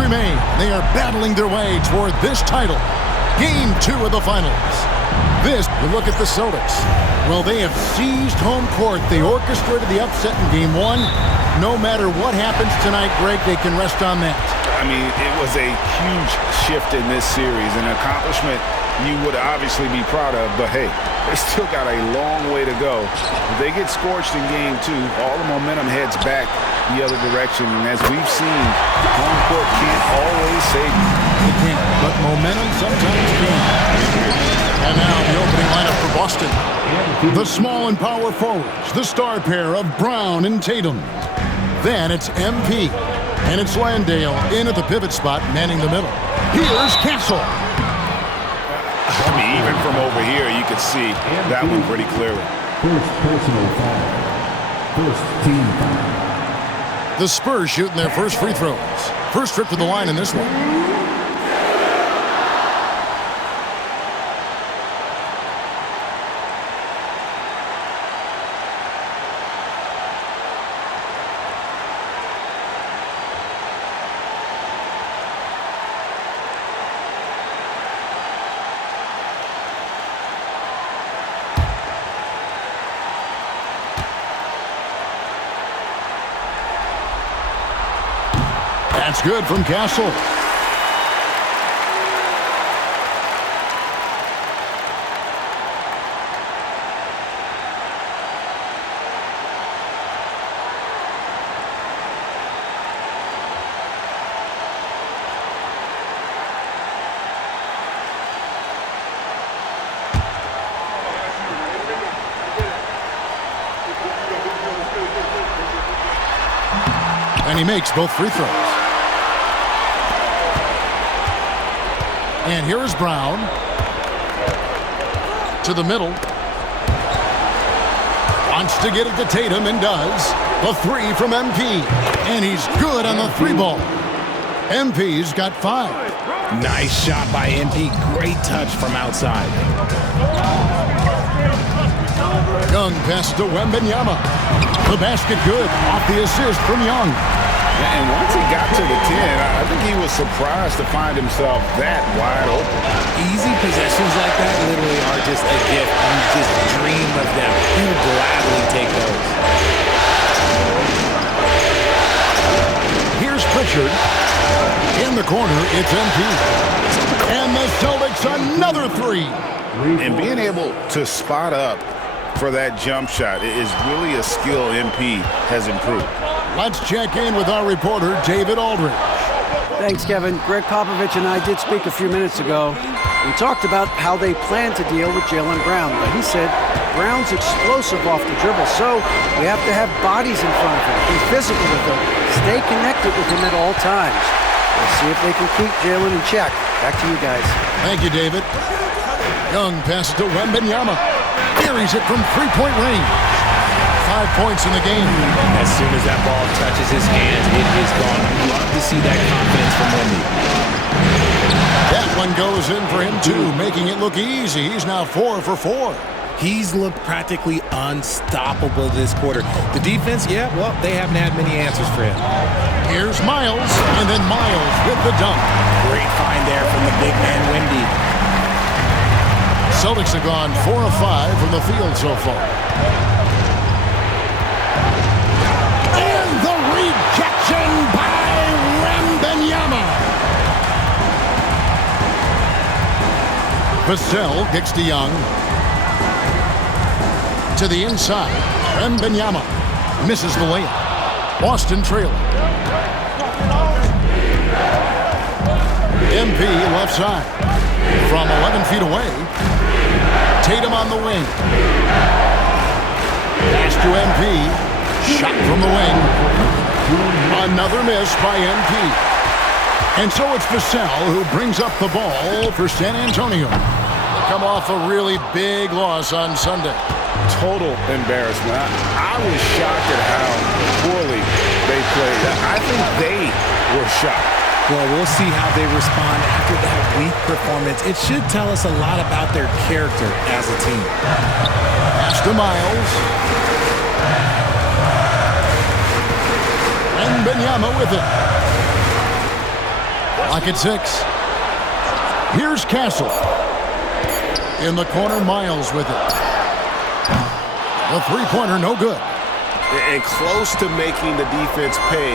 remain. They are battling their way toward this title. Game 2 of the finals. We look at the Celtics. Well, they have seized home court. They orchestrated the upset in Game 1. No matter what happens tonight, Greg, they can rest on that. I mean, it was a huge shift in this series, an accomplishment you would obviously be proud of, but hey, they still got a long way to go. If they get scorched in Game 2, all the momentum heads back the other direction, and as we've seen, home court can't always save you. It can't, but momentum sometimes can. And now the opening lineup for Boston. The small and power forwards, the star pair of Brown and Tatum. Then it's MP, and it's Landale in at the pivot spot, manning the middle. Here's Castle. I mean, even from over here, you could see that one pretty clearly. First personal foul. First team foul. The Spurs shooting their first free throws. First trip to the line in this one. That's good from Castle. And he makes both free throws. And here is Brown. To the middle. Wants to get it to Tatum and does. The three from MP. And he's good on the three ball. MP's got 5. Nice shot by MP. Great touch from outside. Young pass to Wembanyama. The basket good. Off the assist from Young. And once he got to the 10, I think he was surprised to find himself that wide open. Easy possessions like that literally are just a gift. You just dream of them. He'll gladly take those. Here's Pritchard. In the corner, it's MP. And the Celtics another 3. And being able to spot up for that jump shot is really a skill MP has improved. Let's check in with our reporter, David Aldridge. Thanks, Kevin. Greg Popovich and I did speak a few minutes ago. We talked about how they plan to deal with Jaylen Brown. But he said Brown's explosive off the dribble, so we have to have bodies in front of him, be physical with him, stay connected with him at all times. We'll see if they can keep Jaylen in check. Back to you guys. Thank you, David. Young passes to Wembanyama. Carries it from three-point range. 5 points in the game. As soon as that ball touches his hands, it is gone. I love to see that confidence from Wemby. That one goes in for him, too, making it look easy. He's now 4 for 4. He's looked practically unstoppable this quarter. The defense, yeah, well, they haven't had many answers for him. Here's Miles, and then Miles with the dunk. Great find there from the big man, Wemby. Celtics have gone 4 of 5 from the field so far. And the rejection by Wembanyama. Vassell kicks to Young. To the inside. Wembanyama misses the layup. Boston trailing. MP left side. From 11 feet away. Tatum on the wing. Pass to MP. Shot from the wing. Another miss by MP. And so it's Vassell who brings up the ball for San Antonio. They come off a really big loss on Sunday. Total embarrassment. I was shocked at how poorly they played. I think they were shocked. Well, we'll see how they respond after that weak performance. It should tell us a lot about their character as a team. Pass to Miles. And Wembanyama with it. Lock at 6. Here's Castle. In the corner, Miles with it. The three-pointer, no good. And close to making the defense pay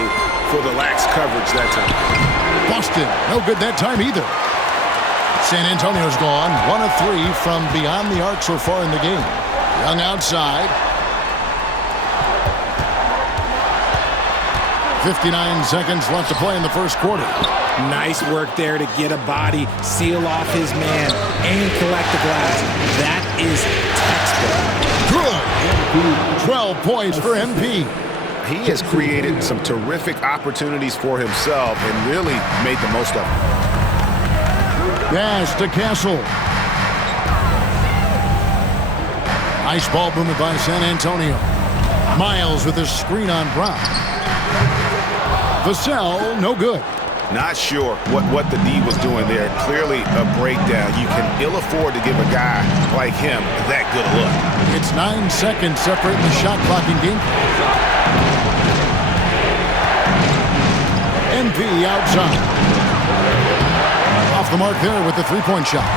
for the lax coverage that time. Boston, no good that time either. San Antonio's gone 1 of 3 from beyond the arc so far in the game. Young outside. 59 seconds left to play in the first quarter. Nice work there to get a body, seal off his man, and collect the glass. That is textbook. Good. 12 points for MP. He has created some terrific opportunities for himself and really made the most of it. Pass to Castle. Nice ball movement by San Antonio. Miles with a screen on Brown. Vassell, no good. Not sure what the D was doing there. Clearly a breakdown. You can ill afford to give a guy like him that good a look. It's 9 seconds separating the shot clock in game. MP outside. Off the mark there with the three-point shot.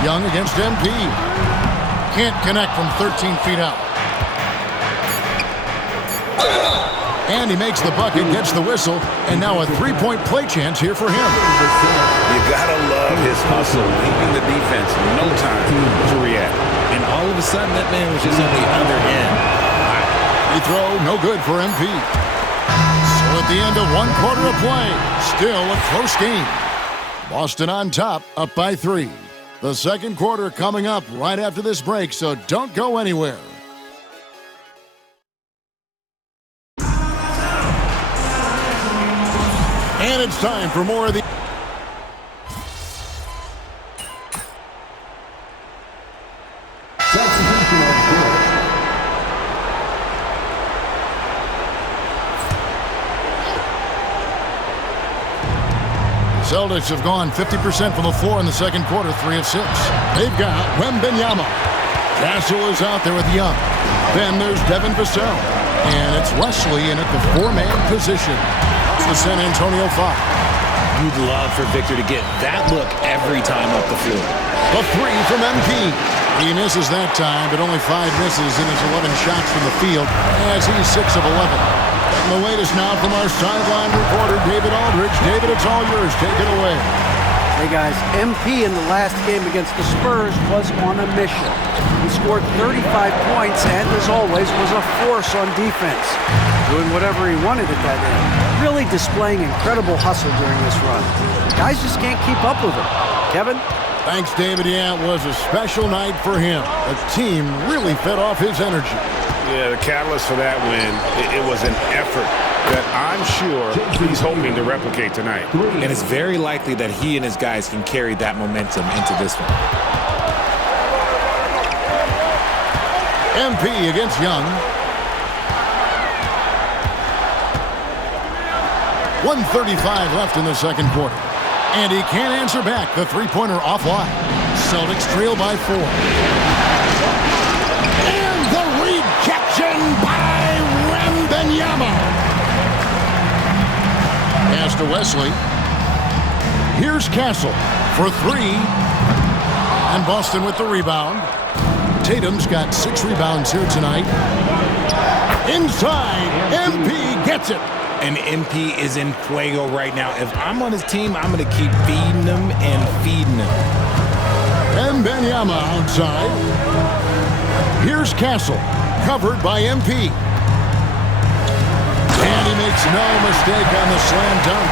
Young against MP. Can't connect from 13 feet out. And he makes the bucket, gets the whistle, and now a three-point play chance here for him. You gotta love his hustle, leaving the defense no time to react. And all of a sudden, that man was just on the other end. Free throw, no good for MP. So at the end of 1 quarter of play, still a close game. Boston on top, up by 3. The second quarter coming up right after this break, so don't go anywhere. And it's time for more of the... Substitution on the court. Celtics have gone 50% from the floor in the second quarter, 3 of 6. They've got Wembanyama. Castle is out there with Young. Then there's Devin Vassell. And it's Wesley in at the 4-man position. It's the San Antonio 5. You'd love for Victor to get that look every time up the floor. The 3 from MP. He misses that time, but only 5 misses in his 11 shots from the field as he's 6 of 11. And the latest now from our sideline reporter, David Aldridge. David, it's all yours. Take it away. Hey guys, MP in the last game against the Spurs was on a mission. He scored 35 points and, as always, was a force on defense, doing whatever he wanted at that end, really displaying incredible hustle during this run. Guys just can't keep up with him. Kevin? Thanks, David. Yeah, it was a special night for him. The team really fed off his energy. Yeah, the catalyst for that win, it was an effort that I'm sure he's hoping to replicate tonight. And it's very likely that he and his guys can carry that momentum into this one. MP against Young. 1:35 left in the second quarter. And he can't answer back. The three-pointer offline. Celtics trail by 4. And the rejection by Wembanyama. Pass to Wesley. Here's Castle for 3. And Boston with the rebound. Tatum's got 6 rebounds here tonight. Inside, MP gets it. And MP is in fuego right now. If I'm on his team, I'm going to keep feeding him and feeding him. Wembanyama outside. Here's Castle, covered by MP. And he makes no mistake on the slam dunk.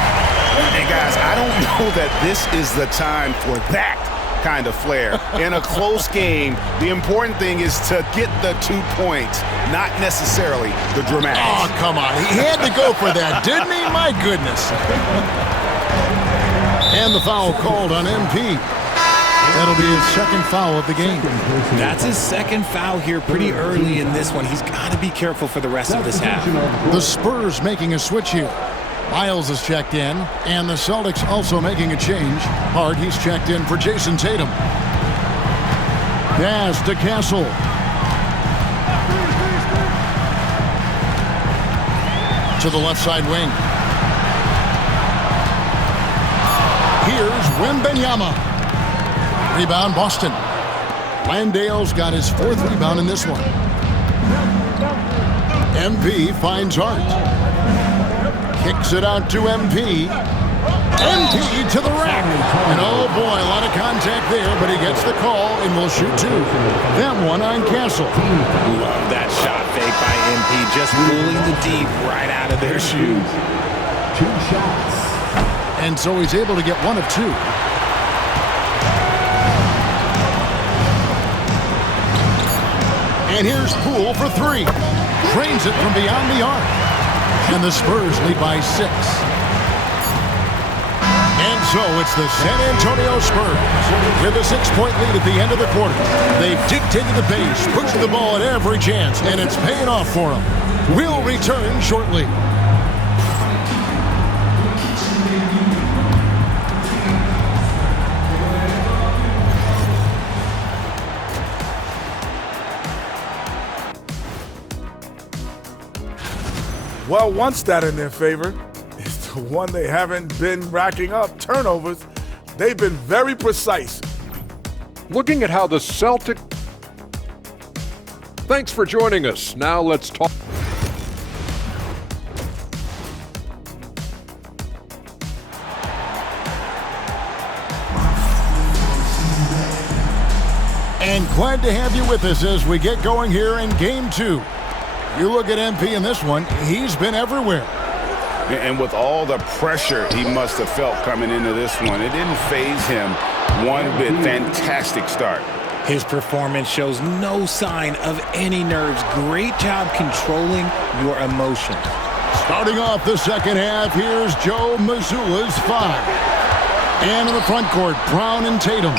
And guys, I don't know that this is the time for that kind of flair. In a close game, the important thing is to get the 2 points, not necessarily the dramatics. Oh, come on. He had to go for that, didn't he? My goodness. And the foul called on MP. That'll be his second foul of the game. That's his second foul here pretty early in this one. He's got to be careful for the rest of this half. The Spurs making a switch here. Miles is checked in, and the Celtics also making a change. Hart, he's checked in for Jason Tatum. Pass to Castle. to the left side wing. Here's Wembanyama. Rebound, Boston. Landale's got his 4th rebound in this one. MP finds Hart. Kicks it out to MP. MP to the rack. And oh boy, a lot of contact there, but he gets the call and will shoot 2. That one on Castle. Love that shot fake by MP, just pulling the deep right out of their shoes. 2 shots. And so he's able to get 1 of 2. And here's Poole for 3. Drains it from beyond the arc. And the Spurs lead by 6. And so it's the San Antonio Spurs with a 6-point lead at the end of the quarter. They've dictated the pace, pushed the ball at every chance, and it's paying off for them. We'll return shortly. Well, one stat in their favor is the one they haven't been racking up, turnovers. They've been very precise. Looking at how the Celtics... Thanks for joining us. Now let's talk... And glad to have you with us as we get going here in Game 2. You look at MP in this one, he's been everywhere. And with all the pressure he must have felt coming into this one, it didn't faze him one bit. Fantastic start. His performance shows no sign of any nerves. Great job controlling your emotions. Starting off the second half, here's Joe Mazzulla's 5. And in the front court, Brown and Tatum.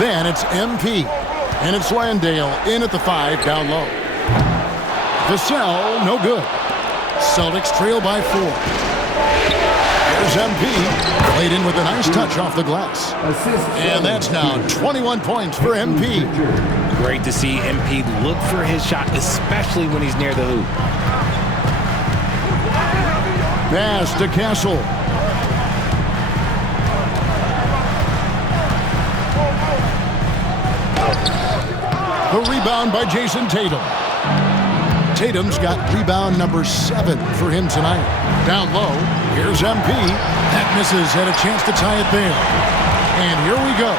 Then it's MP. And it's Landale in at the 5 down low. Vassell, no good. Celtics trail by 4. Here's MP. Played in with a nice touch off the glass. And that's now 21 points for MP. Great to see MP look for his shot, especially when he's near the hoop. Pass to Castle. The rebound by Jason Tatum. Tatum's got rebound number 7 for him tonight. Down low, here's MP. That misses, had a chance to tie it there. And here we go.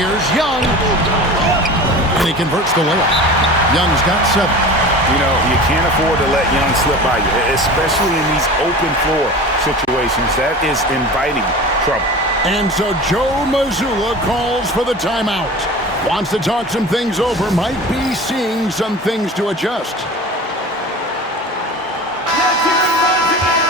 Here's Young. And he converts the layup. Young's got 7. You know, you can't afford to let Young slip by you, especially in these open floor situations. That is inviting trouble. And so Joe Mazzulla calls for the timeout. Wants to talk some things over, might be seeing some things to adjust.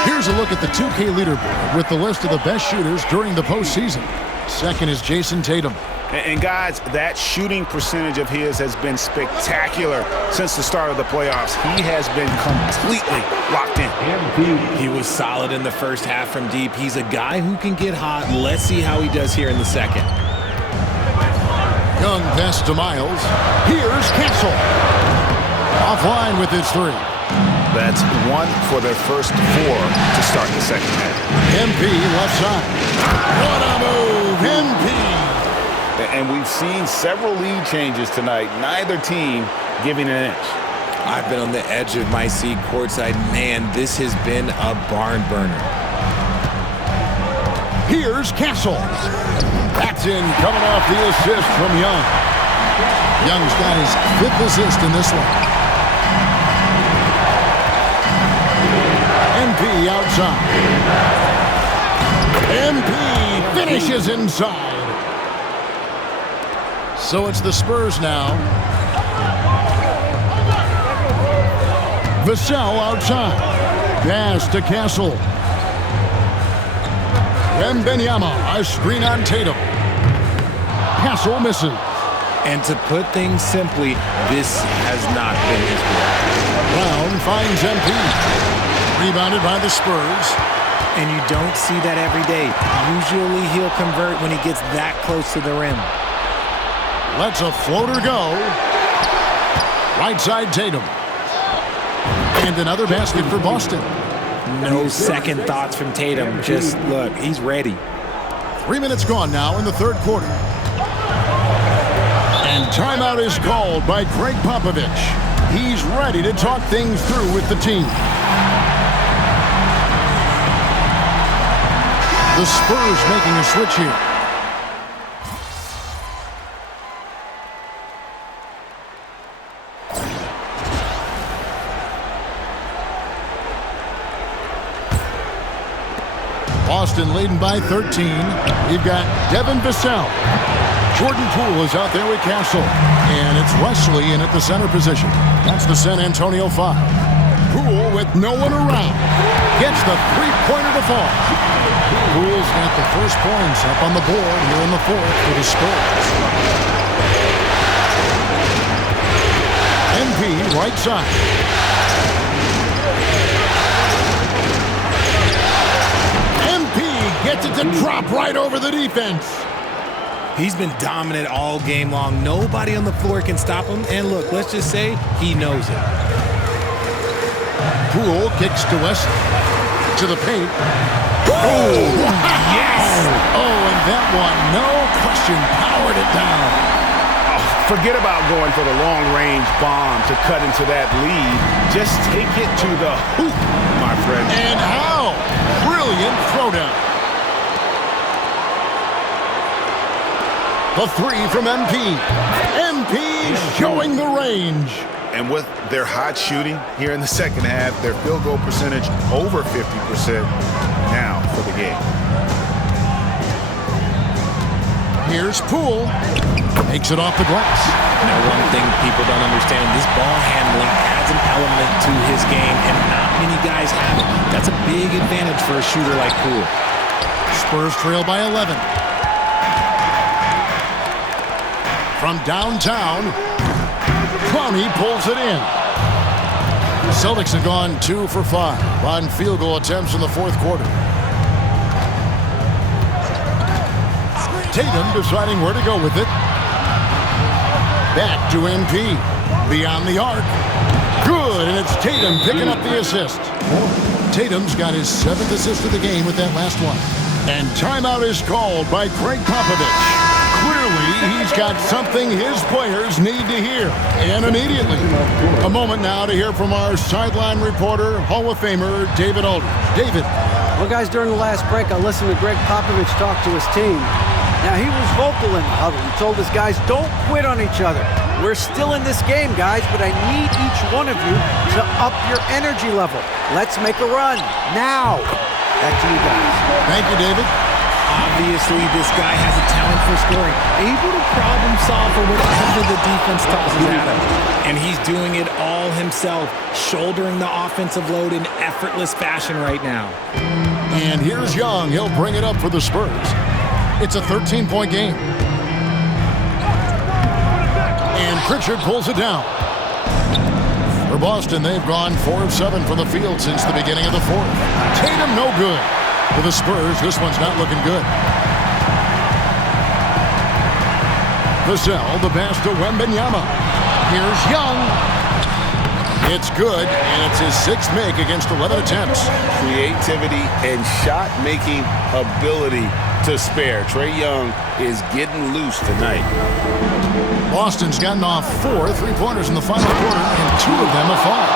Here's a look at the 2K leaderboard with the list of the best shooters during the postseason. Second is Jason Tatum. And guys, that shooting percentage of his has been spectacular since the start of the playoffs. He has been completely locked in. He was solid in the first half from deep. He's a guy who can get hot. Let's see how he does here in the second. Young pass to Miles. Here's Castle. Offline with his 3. That's 1 for their first 4 to start the second half. MP left side. What a move, MP. And we've seen several lead changes tonight. Neither team giving an inch. I've been on the edge of my seat courtside. Man, this has been a barn burner. Here's Castle. That's in, coming off the assist from Young. Young's got his 5th assist in this one. MP outside. MP finishes inside. So it's the Spurs now. Vassell outside. Pass to Castle. Wembanyama, a screen on Tatum. Castle misses. And to put things simply, this has not been his work. Brown finds MP. Rebounded by the Spurs. And you don't see that every day. Usually he'll convert when he gets that close to the rim. Lets a floater go. Right side Tatum. And another basket for Boston. No second thoughts from Tatum. Just look, he's ready. 3 minutes gone now in the third quarter. And timeout is called by Greg Popovich. He's ready to talk things through with the team. The Spurs making a switch here. Boston leading by 13. We've got Devin Vassell. Jordan Poole is out there with Castle. And it's Wesley in at the center position. That's the San Antonio 5. Poole with no one around. Gets the three-pointer to fall. Poole's got the first points up on the board here in the fourth for the Spurs. MP right side. Gets it to drop right over the defense. He's been dominant all game long. Nobody on the floor can stop him. And look, let's just say he knows it. Poole kicks to West to the paint. Oh, yes! Oh, and that one, no question, powered it down. Forget about going for the long-range bomb to cut into that lead. Just take it to the hoop, my friend. And how? Brilliant throwdown. The three from MP. MP showing the range. And with their hot shooting here in the second half, their field goal percentage over 50% now for the game. Here's Poole. Makes it off the glass. Now, one thing people don't understand, this ball handling adds an element to his game, and not many guys have it. That's a big advantage for a shooter like Poole. Spurs trail by 11. From downtown, Clowney pulls it in. The Celtics have gone 2 for 5 on field goal attempts in the fourth quarter. Tatum deciding where to go with it. Back to MP. Beyond the arc. Good, and it's Tatum picking up the assist. Tatum's got his 7th assist of the game with that last one. And timeout is called by Greg Popovich. Clearly, he's got something his players need to hear, and immediately. A moment now to hear from our sideline reporter, Hall of Famer David Aldridge. David. Well, guys, during the last break, I listened to Greg Popovich talk to his team. Now, he was vocal in the huddle. He told his guys, don't quit on each other. We're still in this game, guys, but I need each one of you to up your energy level. Let's make a run now. Back to you guys. Thank you, David. Obviously, this guy has a talent for scoring, able to problem solve for whatever the defense tosses at him. And he's doing it all himself, shouldering the offensive load in effortless fashion right now. And here's Young. He'll bring it up for the Spurs. It's a 13-point game. And Pritchard pulls it down. For Boston, they've gone 4 of 7 from the field since the beginning of the fourth. Tatum, no good. For the Spurs, this one's not looking good. Vassell, the pass to Wembanyama. Here's Young. It's good, and it's his 6th make against 11 attempts. Creativity and shot-making ability to spare. Trae Young is getting loose tonight. Boston's gotten off 4 3-pointers in the final quarter, and 2 of them have fallen.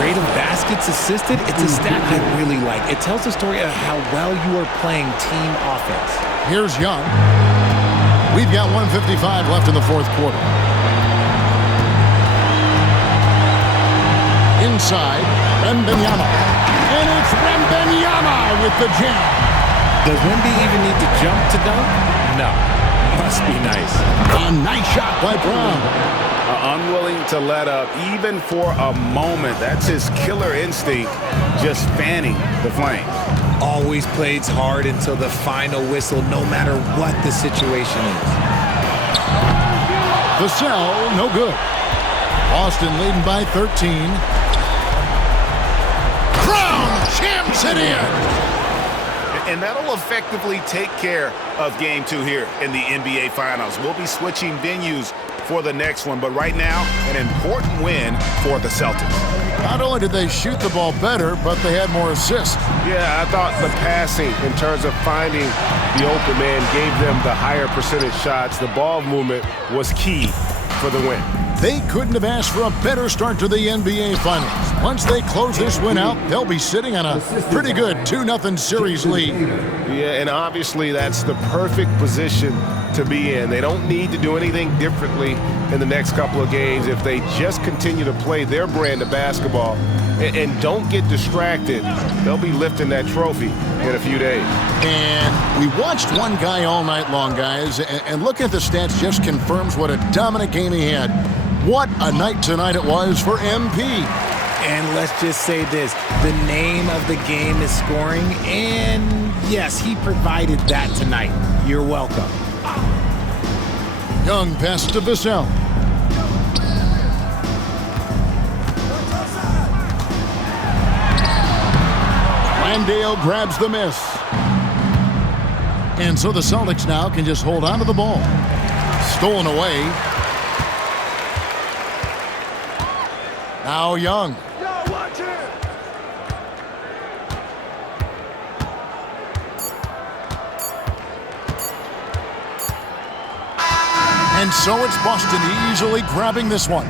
Rate of baskets assisted, it's a stat I really like. It tells the story of how well you are playing team offense. Here's Young. We've got 1:55 left in the fourth quarter. Inside, Wembanyama. And it's Wembanyama with the jam. Does Wemby even need to jump to dunk? No. Must be nice. A nice shot by Brown. Unwilling to let up even for a moment. That's his killer instinct, just fanning the flames. Always plays hard until the final whistle, no matter what the situation is. Vassell, no good. Boston leading by 13. Brown jams it in. And that'll effectively take care of Game 2 here in the NBA Finals. We'll be switching venues for the next one. But right now, an important win for the Celtics. Not only did they shoot the ball better, but they had more assists. Yeah, I thought the passing in terms of finding the open man gave them the higher percentage shots. The ball movement was key for the win. They couldn't have asked for a better start to the NBA Finals. Once they close this win out, they'll be sitting on a pretty good 2-0 series lead. Yeah, and obviously that's the perfect position to be in. They don't need to do anything differently in the next couple of games. If they just continue to play their brand of basketball and don't get distracted, they'll be lifting that trophy in a few days. And we watched one guy all night long, guys, and looking at the stats just confirms what a dominant game he had. What a night tonight it was for MP. And let's just say this, the name of the game is scoring, and yes, he provided that tonight. You're welcome. Young pass to Vassell. Landale grabs the miss. And so the Celtics now can just hold on to the ball. Stolen away. Now Young. And so it's Boston easily grabbing this one.